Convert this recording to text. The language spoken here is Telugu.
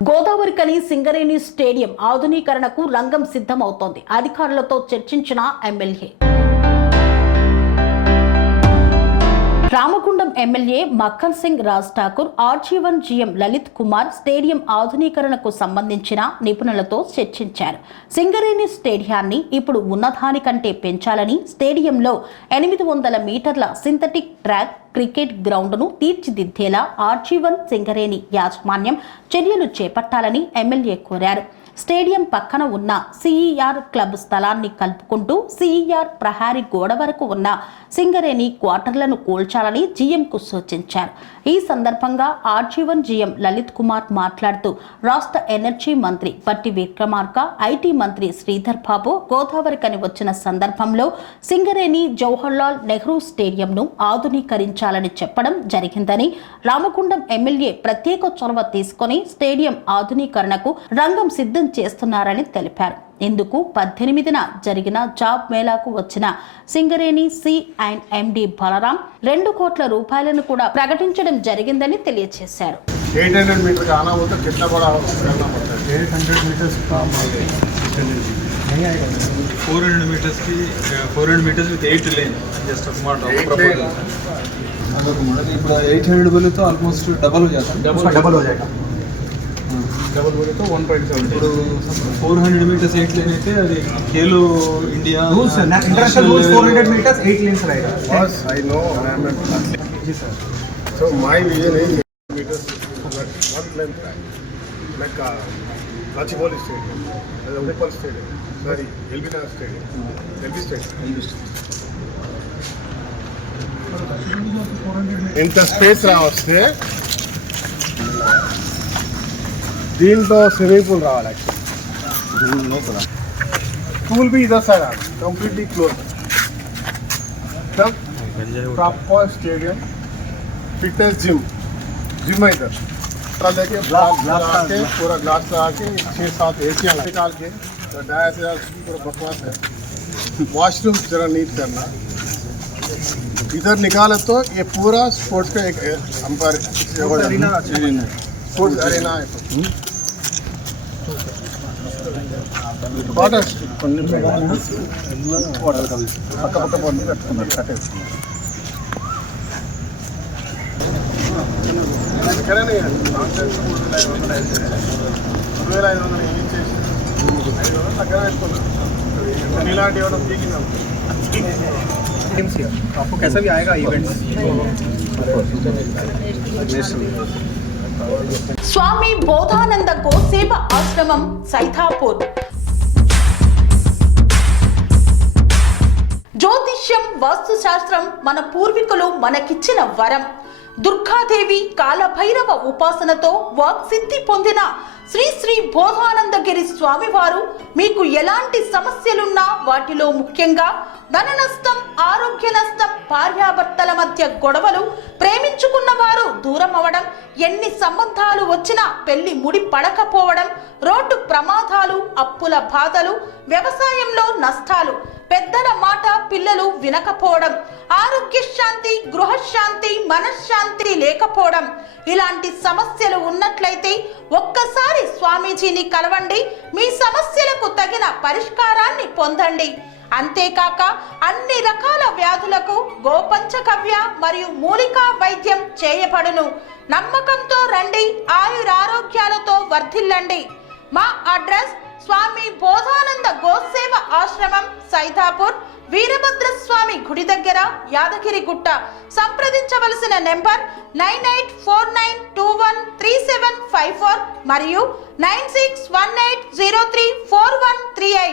గోదావరికని సింగరేణి స్టేడియం ఆధునీకరణకు రంగం సిద్ధమవుతోంది. అధికారులతో చర్చించిన MLA. Ramagundam MLA Makkan Singh Raj Thakur RG one GM Lalit Kumar stadium ఆధునీకరణకు సంబంధించిన నిపుణులతో చర్చించారు. సింగరేణి స్టేడియాన్ని ఇప్పుడు ఉన్నదానికంటే పెంచాలని, స్టేడియంలో 800 మీటర్ల సింథటిక్ ట్రాక్ క్రికెట్ గ్రౌండ్ను తీర్చిదిద్దేలా ఆర్జీవన్ సింగరేణి యాజమాన్యం చర్యలు చేపట్టాలని ఎమ్మెల్యే కోరారు. స్టేడియం పక్కన ఉన్న సిఈఆర్ క్లబ్ స్థలాన్ని కలుపుకుంటూ సిఈఆర్ ప్రహారీ గోడ వరకు ఉన్న సింగరేణి క్వార్టర్లను కూల్చాలని జీఎంకు సూచించారు. ఈ సందర్భంగా ఆర్జీవన్ జీఎం లలిత్ కుమార్ మాట్లాడుతూ రాష్ట్ర ఎనర్జీ మంత్రి పట్టి విక్రమార్క, ఐటీ మంత్రి శ్రీధర్ బాబు గోదావరికని వచ్చిన సందర్భంలో సింగరేణి జవహర్లాల్ నెహ్రూ స్టేడియంను ఆధునీకరించాలని చెప్పడం జరిగిందని, రామగుండం ఎమ్మెల్యే ప్రత్యేక చొరవ తీసుకుని స్టేడియం ఆధునీకరణకు రంగం సిద్ధం చేస్తున్నారని తెలిపారు. ఇందుకు 18న జరిగిన జాబ్ మేళాకు వచ్చిన సింగరేణి C&MD బలరాం 2 కోట్ల రూపాయలను కూడా ప్రకటించడం జరిగిందని తెలియజేశారు. 800 मीटर का आना होता कितना बड़ा करना पड़ता है? 800 मीटर्स का नहीं आएगा। 400 मीटर्स की 400 मीटर्स विथ 8 लेन जस्ट ఇప్పుడు 800 बोले तो ऑलमोस्ट डबल हो जाता है। डबल हो जाएगा। डबल बोले तो 1.7। ఇప్పుడు 400 मीटर्स 8 लेन అయితే అది Khelo India rules international rules 400 metres 8 lanes रहेगा। बस आई नो आई एम जी sir. So my vision is metres one length like Lachiboli Stadium, Udipal Stadium, sorry LB Nagar Stadium, LB Stadium. ఇంత స్పేస్ రావస్తే దీంట్లో స్విమ్మింగ్ పూల్ రావాలి. యాక్చువల్లీ పూల్ भी इधर साइड आना कंप्लीटली क्लोज सब प्रॉपर स्टेडियम फिटनेस जिम है इधर लेके ग्लास लगा के पूरा ग्लास लगा के 6-7 एसियाँ निकाल के डायस पूरा बकवास है. वॉशरूम जरा नीट करना. इधर निकाले तो ये पूरा स्पोर्ट्स का एक अंपायर स्पोर्ट्स अरेना है. వాటర్ పక్క పక్క పన్ను పెట్టుకున్నారు కట్టేసుకున్నారు. ఎక్కడైనా 2,500 ఏం చేసి 500 దగ్గర పెట్టుకున్నారు. ఇలాంటి ఏమైనా పీకినాం आपको कैसा भी आएगा इवेंट। స్వామి బోధానంద గోసేవ ఆశ్రమం సైథాపూర్. జ్యోతిష్యం, వాస్తుశాస్త్రం మన పూర్వీకులు మనకిచ్చిన వరం. దుర్గాదేవి, కాలభైరవ ఉపాసనతో వాక్సిద్ధి పొందిన శ్రీ శ్రీ బోధానందగిరి స్వామివారు మీకు ఎలాంటి సమస్యలున్నా, వాటిలో ముఖ్యంగా ధన నష్టం, ఆరోగ్య నష్టం, భార్యాభర్తల మధ్య గొడవలు, ప్రేమించుకున్న వారు దూరం అవడం, ఎన్ని సంబంధాలు వచ్చినా పెళ్లి ముడి పడకపోవడం, రోడ్డు ప్రమాదాలు, అప్పుల బాధలు, వ్యవసాయంలో నష్టాలు, పెద్దల మాట పిల్లలు వినకపోవడం, ఆరోగ్య శాంతి, గృహశాంతి, మనశ్శాంతి లేకపోవడం, ఇలాంటి సమస్యలు ఉన్నట్లయితే ఒక్కసారి స్వామీజీని కలవండి. మీ సమస్యలకు తగిన పరిష్కారాన్ని పొందండి. అంతేకాక అన్ని రకాల వ్యాధులకు గోపంచకవ్య మరియు మూలికా వైద్యం చేయబడును. నమ్మకంతో రండి, ఆయురారోగ్యాలతో వర్ధిల్లండి. మా అడ్రస్ స్వామి బోధానంద గోసేవ ఆశ్రమం, సైథాపూర్, వీరభద్రస్వామి గుడి దగ్గర, యాదగిరిగుట్ట. సంప్రదించవలసిన నెంబర్ 9849213754 మరియు 9618034138.